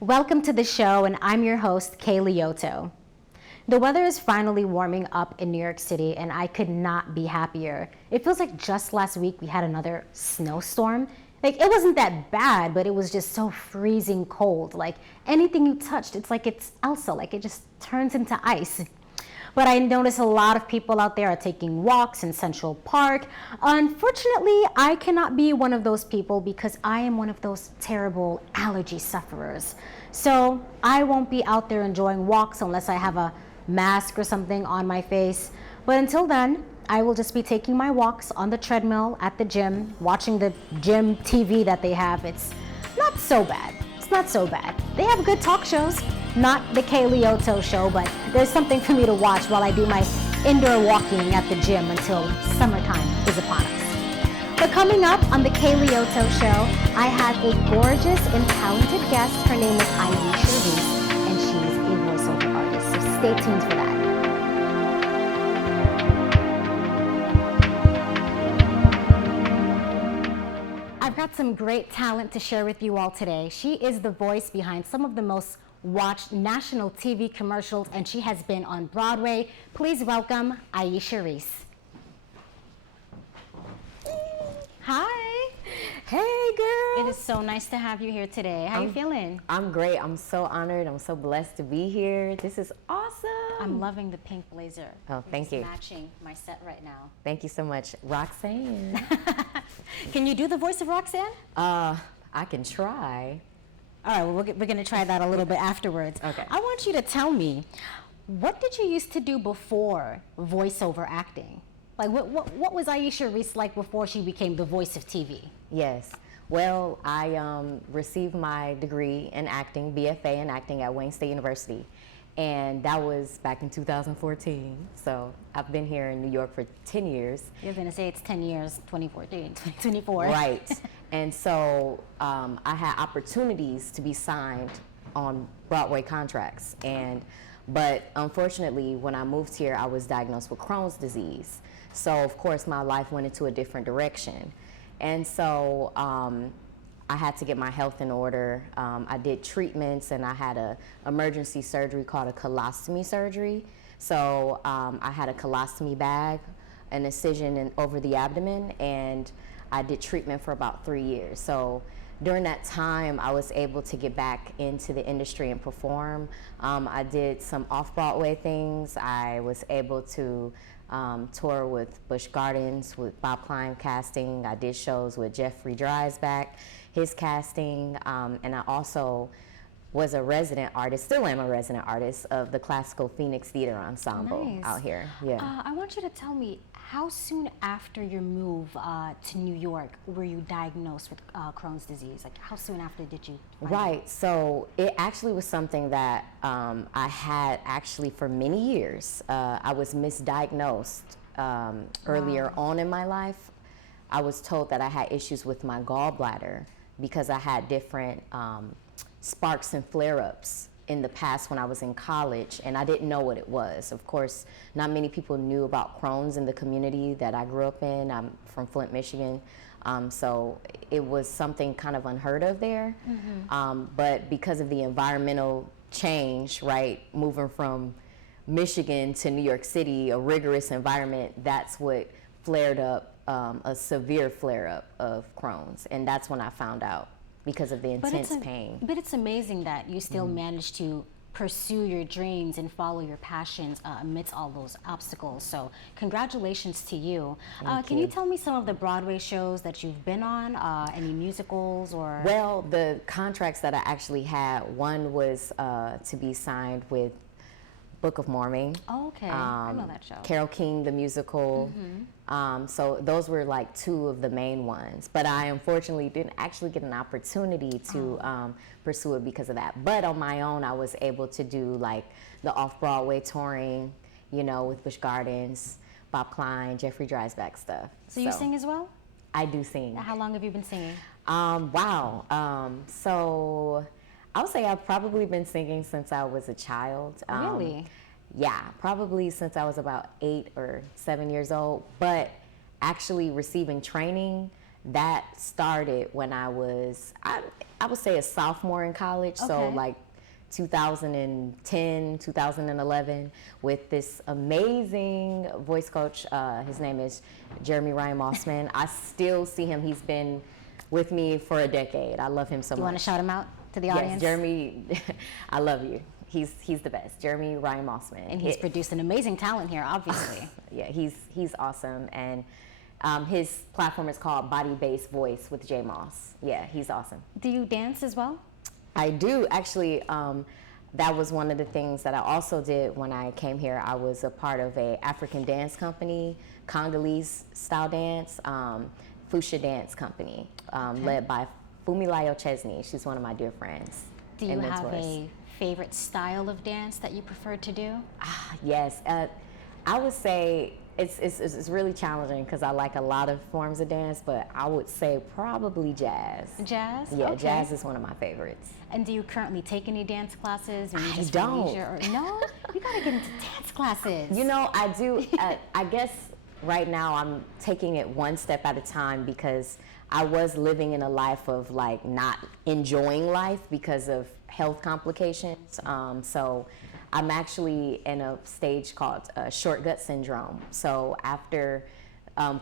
Welcome to the show, and I'm your host, Kaye Liautaud. The weather is finally warming up in New York City, and I could not be happier. It feels like just last week we had another snowstorm. Like, it wasn't that bad, but it was just so freezing cold. Like, anything you touched, it's like it's Elsa, like it just turns into ice. But I notice a lot of people out there are taking walks in Central Park. Unfortunately, I cannot be one of those people because I am one of those terrible allergy sufferers. So I won't be out there enjoying walks unless I have a mask or something on my face. But until then, I will just be taking my walks on the treadmill at the gym, watching the gym TV that they have. It's not so bad. It's not so bad. They have good talk shows. Not the Kaye Liautaud Show, but there's something for me to watch while I do my indoor walking at the gym until summertime is upon us. But coming up on the Kaye Liautaud Show, I have a gorgeous and talented guest. Her name is Aeisha Reese, and she's a voiceover artist. So stay tuned for that. I've got some great talent to share with you all today. She is the voice behind some of the most watched national TV commercials, and she has been on Broadway. Please welcome Aeisha Reese. Hi. Hey, girl. It is so nice to have you here today. How are you feeling? I'm great. I'm so honored. I'm so blessed to be here. This is awesome. I'm loving the pink blazer. Oh, thank you. It's matching my set right now. Thank you so much, Roxanne. Can you do the voice of Roxanne? I can try. All right, well, we're going to try that a little bit afterwards. Okay. I want you to tell me, what did you used to do before voiceover acting? Like, what was Aeisha Reese like before she became the voice of TV? Yes. Well, I received my degree in acting, BFA in acting at Wayne State University. And that was back in 2014. So I've been here in New York for 10 years. You're going to say it's 10 years, 2014, 2024. Right. And so I had opportunities to be signed on Broadway contracts. But unfortunately, when I moved here, I was diagnosed with Chrons disease. So of course, my life went into a different direction. And so I had to get my health in order. I did treatments, and I had a emergency surgery called a colostomy surgery. So I had a colostomy bag, an incision over the abdomen, and I did treatment for about 3 years. So during that time, I was able to get back into the industry and perform. I did some off-Broadway things. I was able to tour with Busch Gardens, with Bob Klein casting. I did shows with Jeffrey Dreisbach, his casting, and I also was a resident artist, still am a resident artist of the Classical Phoenix Theater Ensemble out here. Yeah. I want you to tell me, how soon after your move to New York were you diagnosed with Crohn's disease? Like, how soon after did you find Right, so it actually was something that I had actually for many years. I was misdiagnosed earlier on in my life. I was told that I had issues with my gallbladder because I had different sparks and flare-ups in the past when I was in college, and I didn't know what it was. Of course, not many people knew about Crohn's in the community that I grew up in. I'm from Flint, Michigan, so it was something kind of unheard of there. Mm-hmm. But because of the environmental change, right, moving from Michigan to New York City, a rigorous environment, that's what flared up, a severe flare-up of Crohn's, and that's when I found out, because of the intense pain. But it's amazing that you still managed to pursue your dreams and follow your passions amidst all those obstacles. So congratulations to you. Can you tell me some of the Broadway shows that you've been on? Any musicals or? Well, the contracts that I actually had, one was to be signed with Book of Mormon. Oh, okay. I know that show. Carole King, the musical. Mm-hmm. So those were like two of the main ones. But I unfortunately didn't actually get an opportunity to pursue it because of that. But on my own, I was able to do like the off-Broadway touring, you know, with Busch Gardens, Bob Klein, Jeffrey Dreisbach stuff. So you sing as well? I do sing. How long have you been singing? Wow. So I would say I've probably been singing since I was a child. Really? Yeah, probably since I was about 8 or 7 years old. But actually receiving training that started when I was, I would say a sophomore in college, so Okay. like 2010, 2011, with this amazing voice coach. His name is Jeremy Ryan Mossman. I still see him. He's been with me for a decade. I love him so You much. want to shout him out to the Yes, audience? Jeremy, I love you. He's the best. Jeremy Ryan Mossman. And he's produced an amazing talent here, obviously. Yeah, he's awesome, and his platform is called Body Based Voice with J Moss. Yeah, he's awesome. Do you dance as well? I do actually. That was one of the things that I also did when I came here. I was a part of a African dance company, Congolese style dance, Fuchsia dance company, led by Fumilayo Chesney. She's one of my dear friends. Do you and have mentors. a favorite style of dance that you prefer to do? Yes, I would say it's really challenging because I like a lot of forms of dance, but I would say probably jazz. Jazz? Yeah, Okay. jazz is one of my favorites. And do you currently take any dance classes? Or you I just don't. For leisure or, no? You gotta get into dance classes. You know, I do. I guess right now I'm taking it one step at a time because I was living in a life of like not enjoying life because of health complications. So I'm actually in a stage called short gut syndrome. So after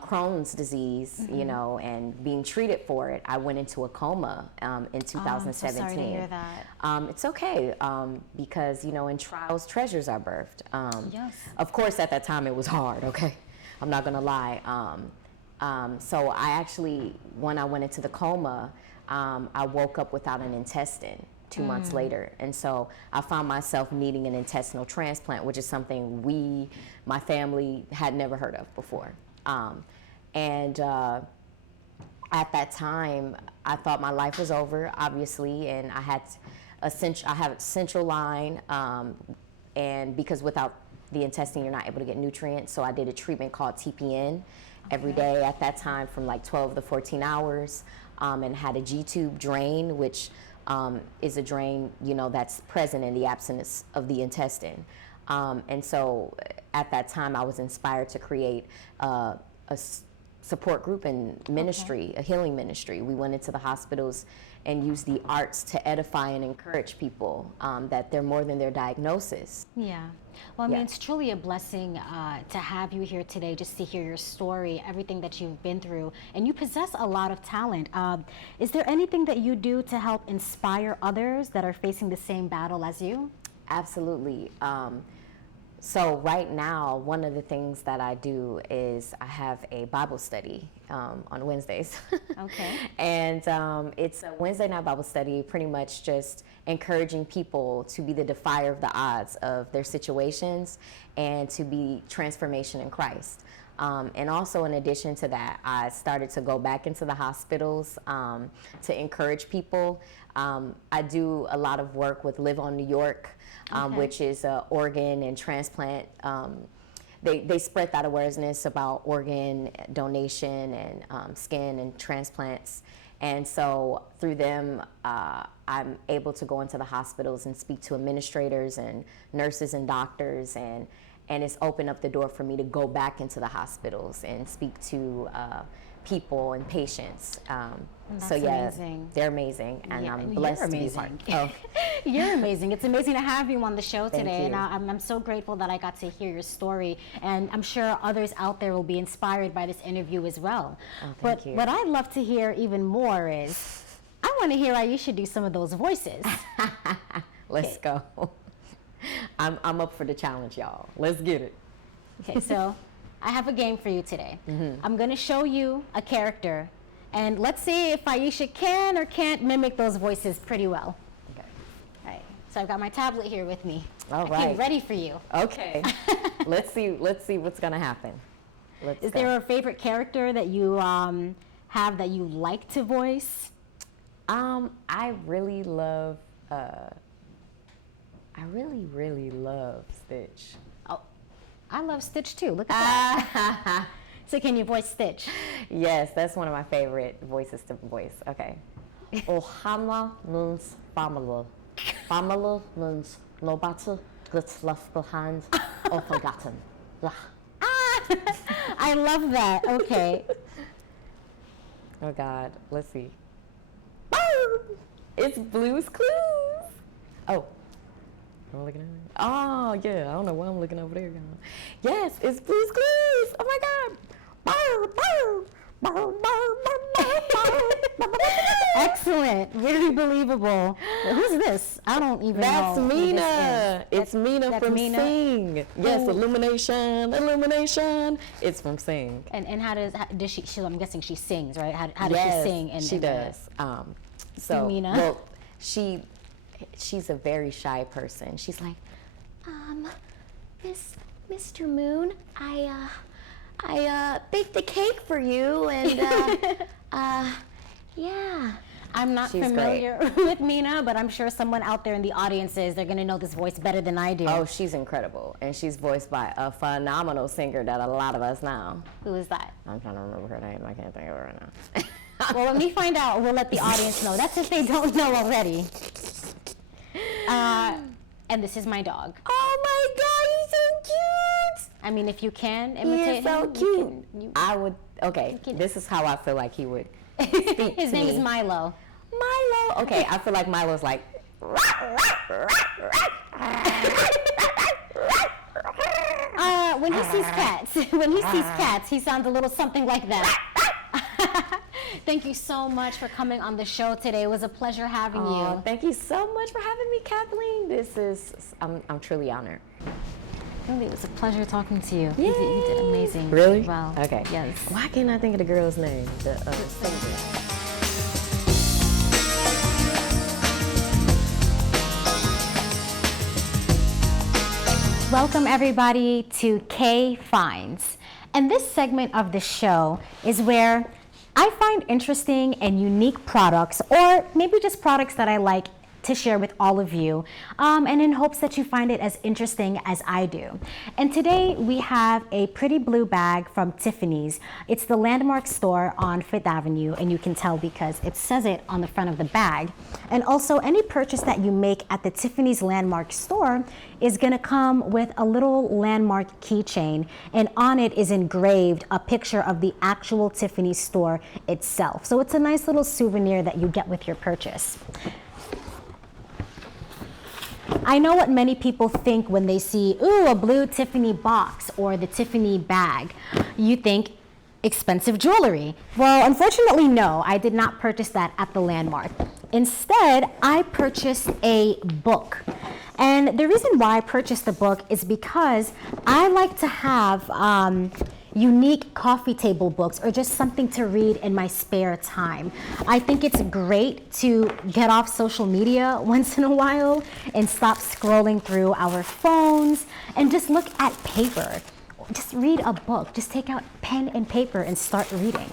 Chrons disease, you know, and being treated for it, I went into a coma in 2017. I'm so sorry to hear that. It's okay because, you know, in trials, treasures are birthed. Yes. Of course, at that time, it was hard, okay? I'm not gonna lie. So I actually, when I went into the coma, I woke up without an intestine 2 months later. And so I found myself needing an intestinal transplant, which is something my family had never heard of before. At that time, I thought my life was over, obviously, and I have a central line, and because without the intestine, you're not able to get nutrients. So I did a treatment called TPN every day at that time from like 12 to 14 hours, and had a G-tube drain, which is a drain, you know, that's present in the absence of the intestine. And so at that time, I was inspired to create support group and ministry, a healing ministry. We went into the hospitals and used the arts to edify and encourage people that they're more than their diagnosis. Yeah. Well, I mean, Yeah. it's truly a blessing to have you here today, just to hear your story, everything that you've been through, and you possess a lot of talent. Is there anything that you do to help inspire others that are facing the same battle as you? Absolutely. So right now, one of the things that I do is I have a Bible study on Wednesdays. Okay. And it's a Wednesday night Bible study, pretty much just encouraging people to be the defier of the odds of their situations and to be transformation in Christ. And also, in addition to that, I started to go back into the hospitals to encourage people. I do a lot of work with Live on New York, which is organ and transplant. They spread that awareness about organ donation and skin and transplants. And so through them, I'm able to go into the hospitals and speak to administrators and nurses and doctors, and it's opened up the door for me to go back into the hospitals and speak to people and patients. That's so yeah, amazing. they're amazing, and Yeah, I'm you're blessed to be a part. amazing. You're amazing. It's amazing to have you on the show Thank today, and you. I'm so grateful that I got to hear your story, and I'm sure others out there will be inspired by this interview as well. Thank you. What I'd love to hear even more is, I want to hear Aeisha do some of those voices. Let's go. I'm up for the challenge, y'all. Let's get it. Okay, so I have a game for you today. Mm-hmm. I'm going to show you a character, and let's see if Aeisha can or can't mimic those voices pretty well. Okay. All right, so I've got my tablet here with me. All Okay, right. ready for you. Okay. Let's see what's gonna happen. Is there a favorite character that you have that you like to voice? I really love really love Stitch. Oh, I love Stitch too. Look at that. So can you voice Stitch? Yes, that's one of my favorite voices to voice. Okay. Ohana means family. Family means nobody gets left behind or forgotten. Yeah. I love that. Okay. Oh God, let's see. It's Blue's Clues. Oh, I'm looking at it. Oh yeah, I don't know why I'm looking over there. Yes, it's Blue's Clues. Oh my God. Excellent. Really believable. Who's this? I don't even That's know. Mina. It's Mina that's from Mina? Sing. Yes, Ooh. Illumination. It's from Sing. And how does she, I'm guessing she sings, right? How does Yes, she sing? she does. So, Mina? well, she's a very shy person. She's like, Mr. Moon, I baked a cake for you, and yeah. I'm not She's familiar with Mina, but I'm sure someone out there in the audience is. They're gonna know this voice better than I do. Oh, she's incredible, and she's voiced by a phenomenal singer that a lot of us know. Who is that? I'm trying to remember her name. I can't think of it right now. Well, when we find out, we'll let the audience know. That's if they don't know already. And this is my dog. Oh my God, he's so cute! I mean, if you can He imitate is so him, cute. I would. Okay, this is how I feel like he would speak His to name me. is Milo. Milo. Okay, I feel like Milo's like. When he sees cats, he sounds a little something like that. Thank you so much for coming on the show today. It was a pleasure having you. Thank you so much for having me, Kathleen. I'm truly honored. Really, it was a pleasure talking to you. Yay. You did amazing. Really? Well, Okay. Yes. Why can't I think of the girl's name? The singer. Welcome everybody to Kaye Finds. And this segment of the show is where I find interesting and unique products, or maybe just products that I like to share with all of you, and in hopes that you find it as interesting as I do. And today we have a pretty blue bag from Tiffany's. It's the landmark store on Fifth Avenue, and you can tell because it says it on the front of the bag. And also, any purchase that you make at the Tiffany's landmark store is gonna come with a little landmark keychain, and on it is engraved a picture of the actual Tiffany's store itself. So it's a nice little souvenir that you get with your purchase. I know what many people think when they see, ooh, a blue Tiffany box or the Tiffany bag. You think expensive jewelry. Well, unfortunately, no, I did not purchase that at the landmark. Instead, I purchased a book. And the reason why I purchased the book is because I like to have unique coffee table books or just something to read in my spare time. I think it's great to get off social media once in a while and stop scrolling through our phones and just look at paper. Just read a book. Just take out pen and paper and start reading.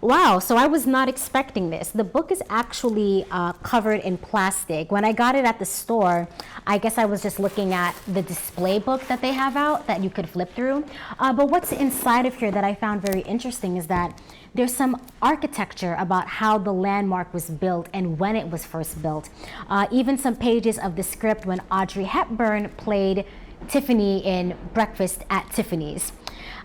Wow, so I was not expecting this. The book is actually covered in plastic. When I got it at the store, I guess I was just looking at the display book that they have out that you could flip through. But what's inside of here that I found very interesting is that there's some architecture about how the landmark was built and when it was first built. Even some pages of the script when Audrey Hepburn played Tiffany in Breakfast at Tiffany's.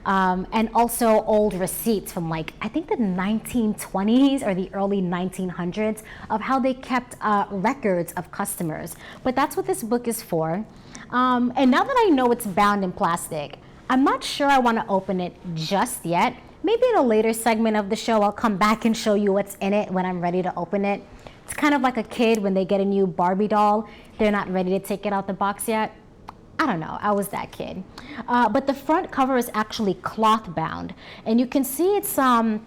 And also old receipts from I think the 1920s or the early 1900s of how they kept records of customers. But that's what this book is for. And now that I know it's bound in plastic, I'm not sure I want to open it just yet. Maybe in a later segment of the show, I'll come back and show you what's in it when I'm ready to open it. It's kind of like a kid when they get a new Barbie doll. They're not ready to take it out the box yet. I don't know, I was that kid. But the front cover is actually cloth bound. And you can see it's a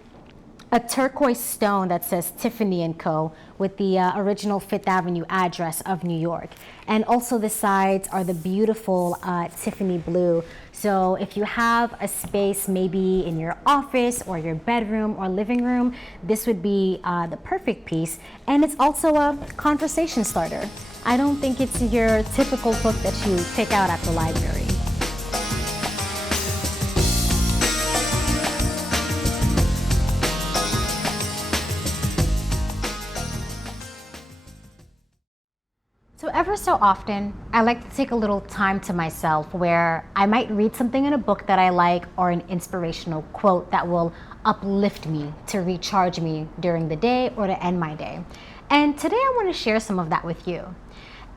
turquoise stone that says Tiffany & Co. with the original Fifth Avenue address of New York. And also the sides are the beautiful Tiffany blue. So if you have a space maybe in your office or your bedroom or living room, this would be the perfect piece. And it's also a conversation starter. I don't think it's your typical book that you pick out at the library. So ever so often, I like to take a little time to myself where I might read something in a book that I like or an inspirational quote that will uplift me to recharge me during the day or to end my day. And today I want to share some of that with you.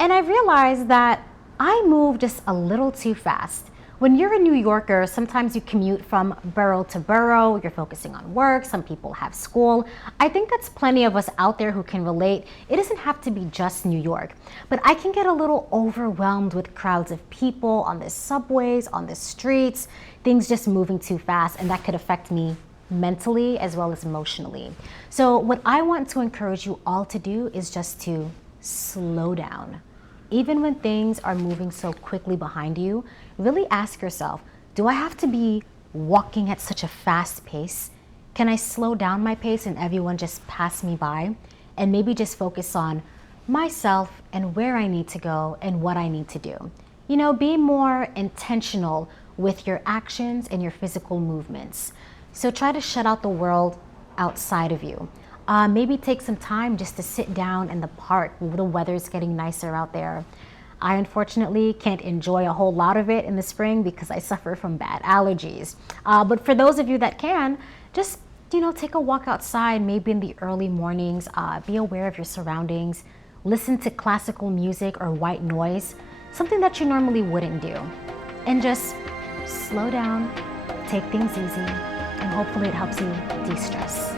And I realized that I move just a little too fast. When you're a New Yorker, sometimes you commute from borough to borough, you're focusing on work, some people have school. I think that's plenty of us out there who can relate. It doesn't have to be just New York, but I can get a little overwhelmed with crowds of people on the subways, on the streets, things just moving too fast, and that could affect me mentally as well as emotionally. So what I want to encourage you all to do is just to slow down. Even when things are moving so quickly behind you, really ask yourself, do I have to be walking at such a fast pace? Can I slow down my pace and everyone just pass me by? And maybe just focus on myself and where I need to go and what I need to do. You know, be more intentional with your actions and your physical movements. So try to shut out the world outside of you. Maybe take some time just to sit down in the park. The weather's getting nicer out there. I unfortunately can't enjoy a whole lot of it in the spring because I suffer from bad allergies. But for those of you that can, just take a walk outside, maybe in the early mornings. Be aware of your surroundings. Listen to classical music or white noise, something that you normally wouldn't do. And just slow down, take things easy, and hopefully it helps you de-stress.